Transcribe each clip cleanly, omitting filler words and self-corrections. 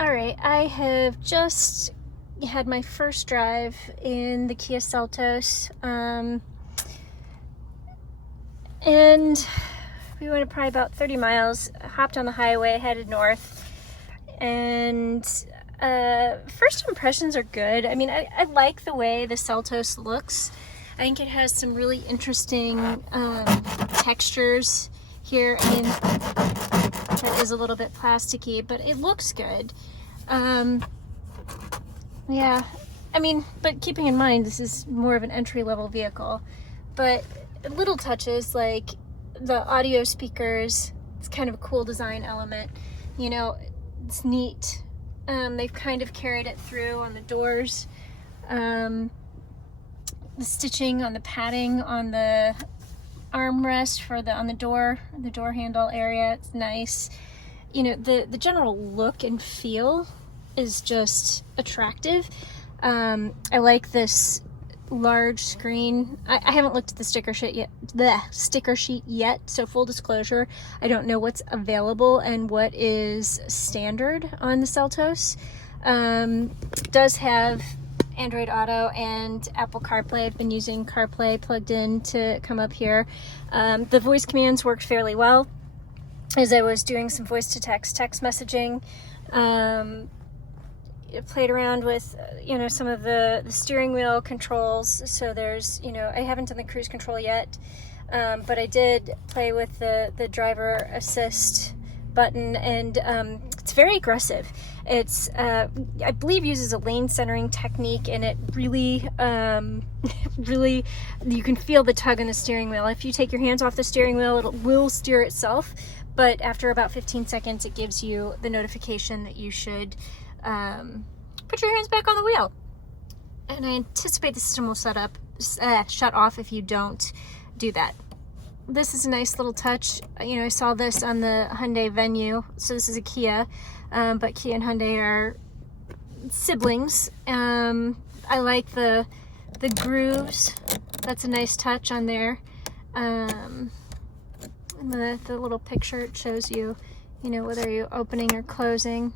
All right, I have just had my first drive in the Kia Seltos, and we went probably about 30 miles, hopped on the highway, headed north, and first impressions are good. I mean, I like the way the Seltos looks. I think it has some really interesting textures here. I mean, that is a little bit plasticky, but it looks good. Yeah, I mean, but keeping in mind this is more of an entry-level vehicle, but little touches like the audio speakers, it's kind of a cool design element, you know, it's neat. They've kind of carried it through on the doors, the stitching on the padding on the armrest for the door handle area, it's nice. You know, the general look and feel is just attractive. I like this large screen. I haven't looked at the sticker sheet yet, so full disclosure, I don't know what's available and what is standard on the Seltos. It does have Android Auto and Apple CarPlay. I've been using CarPlay plugged in to come up here. The voice commands worked fairly well as I was doing some voice to text messaging. Played around with, you know, some of the steering wheel controls. So there's, you know, I haven't done the cruise control yet, but I did play with the driver assist button, and it's very aggressive. It's I believe uses a lane centering technique, and it really really, you can feel the tug on the steering wheel. If you take your hands off the steering wheel, it will steer itself, but after about 15 seconds it gives you the notification that you should put your hands back on the wheel. And I anticipate the system will shut off if you don't do that. This is a nice little touch. You know, I saw this on the Hyundai Venue. So this is a Kia, but Kia and Hyundai are siblings. I like the grooves. That's a nice touch on there. And the little picture, it shows you, you know, whether you're opening or closing.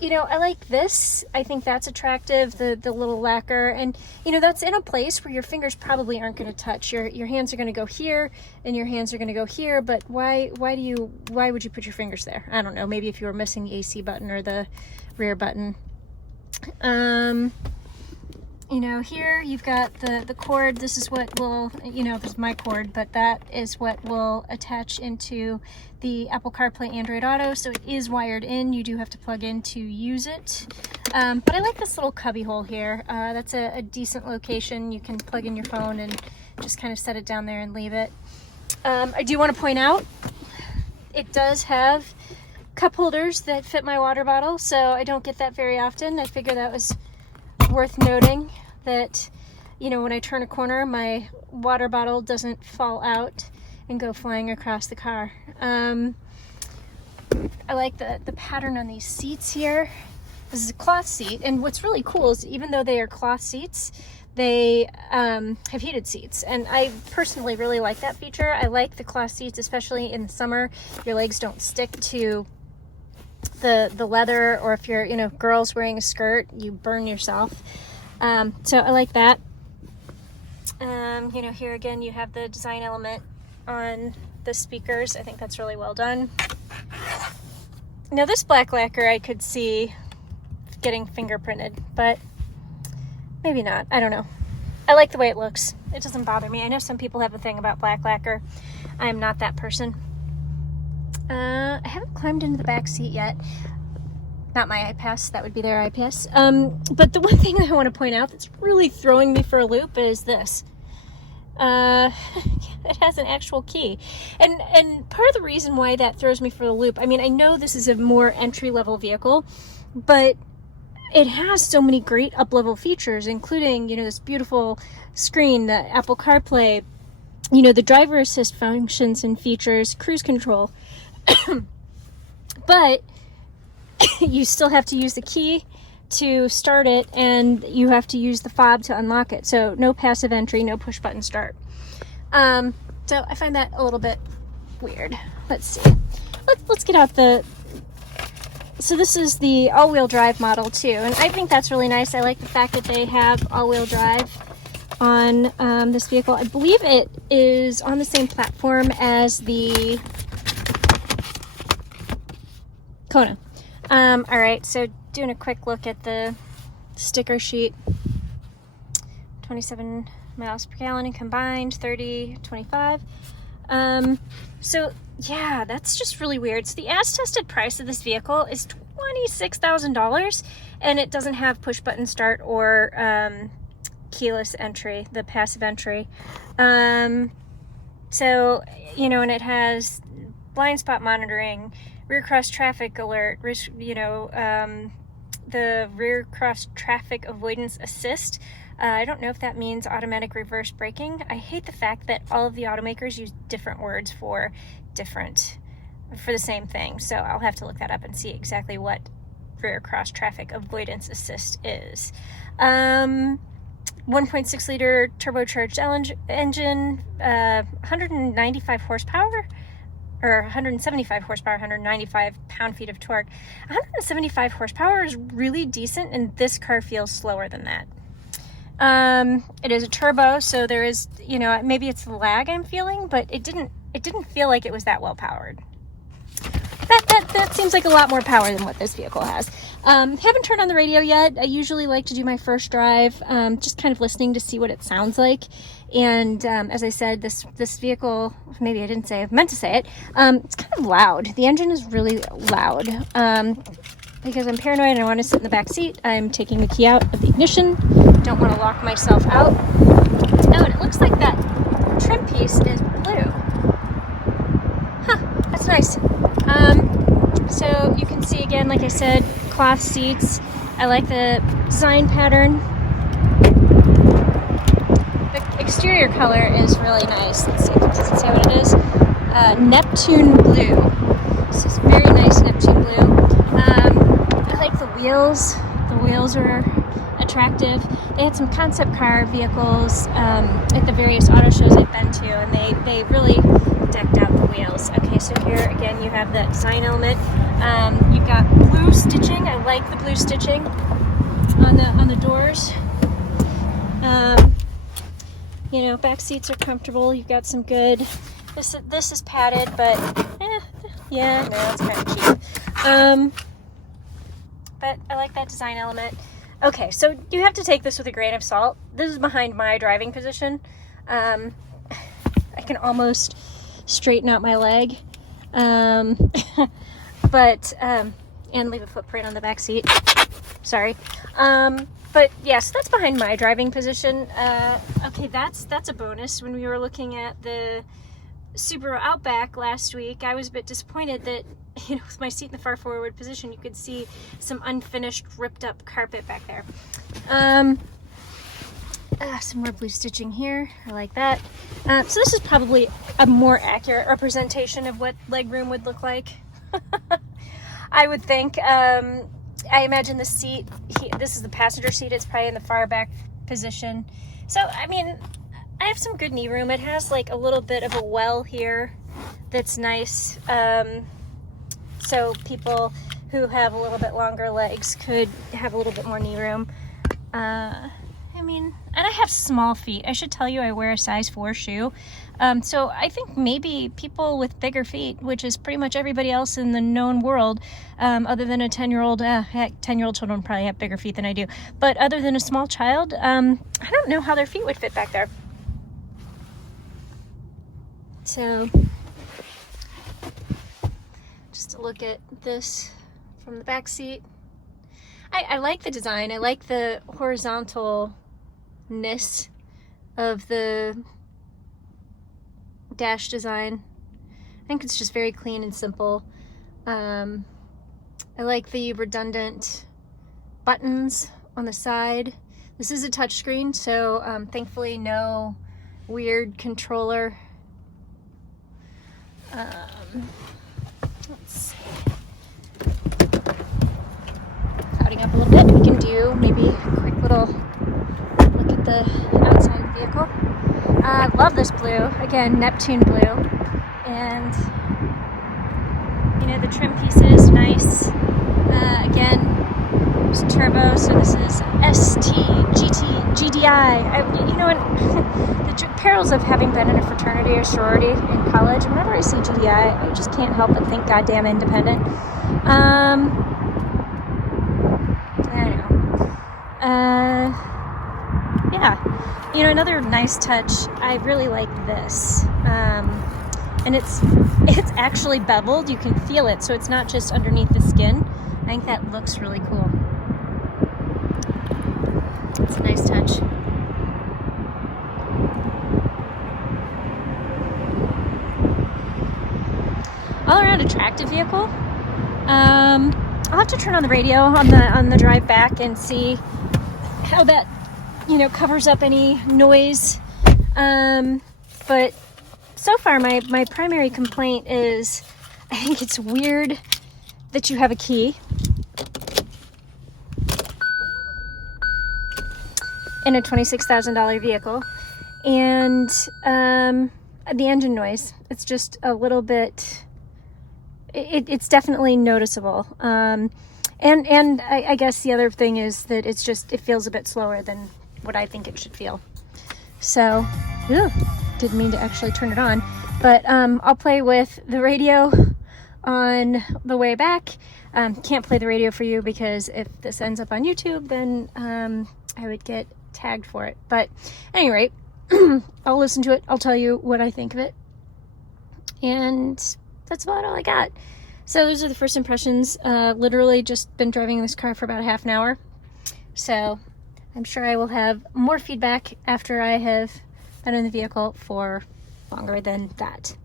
You know, I like this. I think that's attractive, the little lacquer, and you know, that's in a place where your fingers probably aren't going to touch. Your hands are going to go here and your hands are going to go here, but why would you put your fingers there? I don't know, maybe if you were missing the AC button or the rear button. You know, here you've got the cord. This is what will, you know, this is my cord, but that is what will attach into the Apple CarPlay Android Auto. So it is wired in. You do have to plug in to use it. But I like this little cubby hole here. That's a decent location. You can plug in your phone and just kind of set it down there and leave it. I do want to point out, it does have cup holders that fit my water bottle, so I don't get that very often. I figure that was worth noting, that, you know, when I turn a corner, my water bottle doesn't fall out and go flying across the car. I like the pattern on these seats here. This is a cloth seat, and what's really cool is even though they are cloth seats, they have heated seats, and I personally really like that feature. I like the cloth seats, especially in the summer. Your legs don't stick to the leather, or if you're, you know, girls wearing a skirt, you burn yourself. So I like that. You know, here again you have the design element on the speakers. I think that's really well done. Now this black lacquer I could see getting fingerprinted, but maybe not. I don't know. I like the way it looks. It doesn't bother me. I know some people have a thing about black lacquer. I am not that person. I haven't climbed into the back seat yet. Not my I-Pass, that would be their I-Pass. But the one thing I want to point out that's really throwing me for a loop is this. It has an actual key. And part of the reason why that throws me for the loop, I mean, I know this is a more entry-level vehicle, but it has so many great up-level features, including, you know, this beautiful screen, the Apple CarPlay, you know, the driver assist functions and features, cruise control. But you still have to use the key to start it, and you have to use the fob to unlock it. So no passive entry, no push button start. So I find that a little bit weird. Let's see. Let's get out the So this is the all-wheel drive model too, and I think that's really nice. I like the fact that they have all-wheel drive on this vehicle. I believe it is on the same platform as the Kona. All right, so doing a quick look at the sticker sheet. 27 miles per gallon and combined, 30, 25. So yeah, that's just really weird. So the as tested price of this vehicle is $26,000, and it doesn't have push button start or keyless entry, the passive entry. So, you know, and it has blind spot monitoring, rear cross traffic alert, you know, the rear cross traffic avoidance assist. I don't know if that means automatic reverse braking. I hate the fact that all of the automakers use different words for the same thing. So I'll have to look that up and see exactly what rear cross traffic avoidance assist is. 1.6 liter turbocharged engine, 195 horsepower, or 175 horsepower, 195 pound-feet of torque. 175 horsepower is really decent, and this car feels slower than that. It is a turbo, so there is, you know, maybe it's the lag I'm feeling, but it didn't feel like it was that well powered. That seems like a lot more power than what this vehicle has. Haven't turned on the radio yet. I usually like to do my first drive, just kind of listening to see what it sounds like. And as I said, this vehicle, maybe I didn't say, I meant to say it, it's kind of loud. The engine is really loud. Because I'm paranoid and I want to sit in the back seat, I'm taking the key out of the ignition. Don't want to lock myself out. Oh, and it looks like that trim piece is blue. Huh, that's nice. So you can see again, like I said, cloth seats. I like the design pattern. The exterior color is really nice. Let's see if it doesn't say what it is. Neptune blue. This is very nice Neptune blue. I like the wheels. The wheels are attractive. They had some concept car vehicles at the various auto shows I've been to, and they really decked out the wheels. Okay, so here again you have the design element. You've got blue stitching. I like the blue stitching on the doors. You know, back seats are comfortable. You've got some good. This is padded, but yeah, no, it's kind of cheap. But I like that design element. Okay, so you have to take this with a grain of salt. This is behind my driving position. I can almost straighten out my leg, but and leave a footprint on the back seat. Sorry. But yes, that's behind my driving position. Okay, that's a bonus. When we were looking at the Subaru Outback last week, I was a bit disappointed that, you know, with my seat in the far forward position, you could see some unfinished, ripped up carpet back there. Some more blue stitching here. I like that. So this is probably a more accurate representation of what legroom would look like. I would think. I imagine the seat, this is the passenger seat, it's probably in the far back position. So, I mean, I have some good knee room. It has like a little bit of a well here that's nice. So people who have a little bit longer legs could have a little bit more knee room. I mean, and I have small feet. I should tell you I wear a size 4 shoe. So I think maybe people with bigger feet, which is pretty much everybody else in the known world, other than a 10-year-old, heck, 10-year-old children probably have bigger feet than I do. But other than a small child, I don't know how their feet would fit back there. So just to look at this from the back seat. I like the design. I like the horizontalness of the dash design. I think it's just very clean and simple. I like the redundant buttons on the side. This is a touchscreen, so thankfully no weird controller. Let's see. Clouding up a little bit, we can do maybe a quick little look at the outside of the vehicle. I love this blue, again, Neptune blue, and you know, the trim piece is nice. Again, it's turbo, so this is ST, GT, GDI. You know what? The perils of having been in a fraternity or sorority in college, whenever I see GDI, I just can't help but think goddamn independent. I don't know. Yeah. You know, another nice touch, I really like this. And it's actually beveled. You can feel it, so it's not just underneath the skin. I think that looks really cool. It's a nice touch. All around attractive vehicle. I'll have to turn on the radio on the drive back and see how that, you know, covers up any noise. But so far my primary complaint is I think it's weird that you have a key in a $26,000 vehicle, and the engine noise. It's just a little bit. It's definitely noticeable. And I guess the other thing is that it feels a bit slower than what I think it should feel. So, didn't mean to actually turn it on, but I'll play with the radio on the way back. Can't play the radio for you because if this ends up on YouTube, then I would get tagged for it. But at any rate, I'll listen to it. I'll tell you what I think of it. And that's about all I got. So those are the first impressions. Literally just been driving this car for about a half an hour. So I'm sure I will have more feedback after I have been in the vehicle for longer than that.